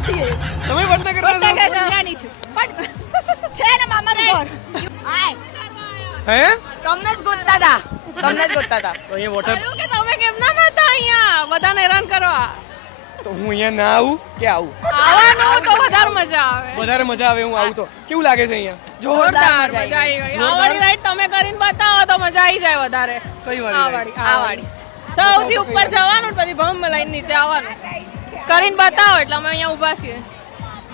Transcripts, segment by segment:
વડનગરના છીએ. તમે વડનગરના વડનગરની છું પણ છે ને મામાનું ઘર. હે તમને જ ગોતતા હતા. તમને જ ગોતતા હતા. તો અહીંયા વોટર કે તમે કેમ ના નતા અહીંયા બધાને હેરાન કરવા? તો હું અહીંયા ના આવું કે આવું? આવવાનું તો વધારે મજા આવે. વધારે મજા આવે હું આવું તો. કેવું લાગે છે અહીંયા? જોરદાર મજા આવી ગઈ. આ વાળી રાઈડ તમે કરીને બતાવો તો મજા આવી જાય વધારે. સહી આ વાળી સૌથી ઉપર જવાનું પછી ભમ લઈને નીચે આવવાનું. કરીને બતાવો એટલે અમે અહીંયા ઊભા છીએ.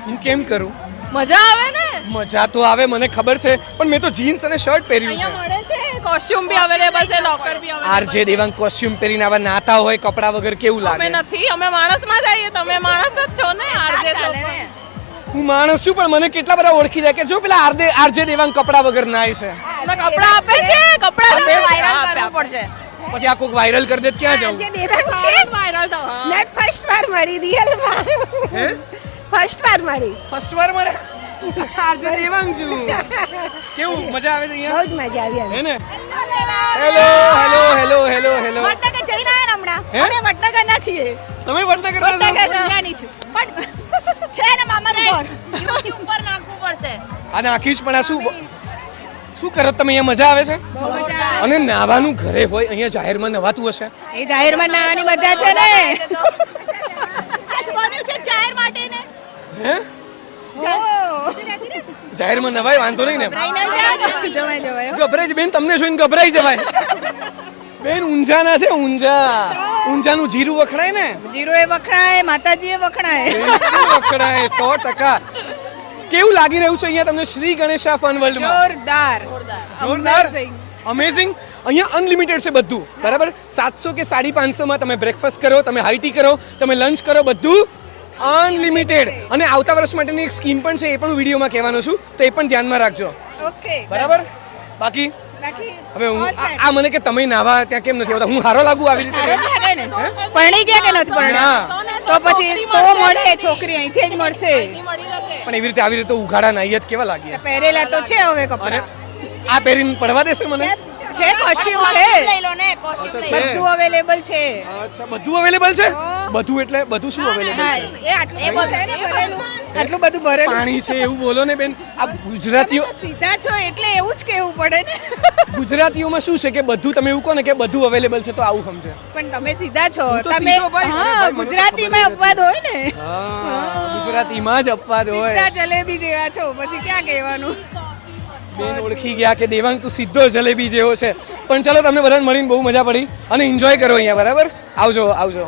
હું કેમ કરું? મજા આવે ને. મજા તો આવે મને ખબર છે પણ મેં તો જીન્સ અને શર્ટ પહેર્યું છે. અહીંયા મળે છે કોસ્ચ્યુમ બી અવેલેબલ છે, લોકર બી અવેલેબલ. આરજે દેવાંગ કોસ્ચ્યુમ પહેરીને આવા નાતા હોય કપડા વગર કેવું અમે લાગે? નથી, અમે માણસમાં જ આવીએ. તમે માણસ જ છો ને. આરજે તો હું માણસ છું પણ મને કેટલા બધા ઓળખી જાય કે જો પેલા આરજે દેવાંગ કપડા વગર નાય છે. કપડા આપે છે. કપડા વાયરલ કરવું પડશે. પછી આ કોક વાયરલ કરી દે તો ક્યાં જવું? વાયરલ તો મેં ફર્સ્ટ વાર મળી રિયલમાં. હે ફર્સ્ટ વાર મળી. ફર્સ્ટ વાર મળે આરજે દેવાંગ છું. કેવું મજા આવે છે અહીંયા? બહુ જ મજા આવી હે ને? Hello hello hello hello hello. Vadnagar જઈને આયા હમણાં. હે? અમે વડનગરના છીએ. તમે વડનગરના છો? વડનગરની છું પણ છે ને મામાનું ઘર. યુટ્યુબ પર નાખવું પડશે. આ નાખીશ પણ આ શું કરો તમે અહીંયા? મજા આવે છે? બહુ મજા આવે. અને નાવાનું ઘરે હોય અહીંયા જાહેરમાં નવાતું હશે? એ જાહેરમાં નાવાની મજા છે ને. આજ બન્યું છે જાહેર માટે ને. હે જાહેરમાં નવાય વાંધો નહીં ને? જવાય. ગભરાઈ બેન, તમને જોઈને ગભરાઈ જવાય. બેન ઊંઝાના છે ઊંઝાનું જીરું વખણાય ને? જીરો એ વખણાય, માતાજી એ વખણાય. જીરું વખણાય 100%. કેવું લાગી રહ્યું છે અહીંયા તમને શ્રી ગણેશા ફન વર્લ્ડમાં? જોરદાર. જોરદાર, અમેઝિંગ. અહીંયા અનલિમિટેડ છે બધું, બરાબર? 700 કે 550 માં તમે બ્રેકફાસ્ટ કરો, તમે હાઈ ટી કરો, તમે લંચ કરો, બધું અનલિમિટેડ. અને આવતા વર્ષ માટેની એક સ્કીમ પણ છે, એ પણ હું વિડીયોમાં કહેવાનો છું, તો એ પણ ધ્યાનમાં રાખજો. ઓકે. બરાબર? બાકી હવે હું આ મને કે તમે નાવા ત્યાં કેમ નથી આવતા? હું હારો લાગુ આવી રીતે? પરણી ગયા કે નથી પરણ્યા? તો પછી તો મળે છોકરી અહીંથી જ મળશે. પણ એવી રીતે આવી રીતે ઉઘાડા નાઈએ તો કેવા લાગીએ? પહેરેલા તો છે હવે અને કપડા. આ પહેરીને પડવા દેશે મને? છે કોસ્ચ્યુમ છે. બધું અવેલેબલ છે. અચ્છા, બધું અવેલેબલ છે? બધું એટલે બધું શું અવેલેબલ હા, છે? એ આટલું બધું છે ને ભરેલું. આટલું બધું ભરેલું છે. પાણી છે એવું બોલો ને બેન. આ ગુજરાતીઓ તમે તો સીધા છો એટલે એવું જ કહેવું પડે ને. ગુજરાતીઓમાં શું છે કે બધું તમે એવું કહો ને કે બધું અવેલેબલ છે તો આવું સમજે. પણ તમે સીધા છો. હું તો તમે સીધો ભાઈ. હા, ભાઈ, મને ગુજરાતીમાં અપવાદ હોય ને. ગુજરાતીમાં જ અપવાદ હોય. સીધા જલેબી જેવા છો, પછી ક્યાં કહેવાનું? બેન ઓળખી ગયા કે દેવાંગ તું સીધો જલેબી જેવો છે. પણ ચલો તમને બધાને મળીને બહુ મજા પડી અને એન્જોય કરો અહીંયા, બરાબર? આવજો આવજો.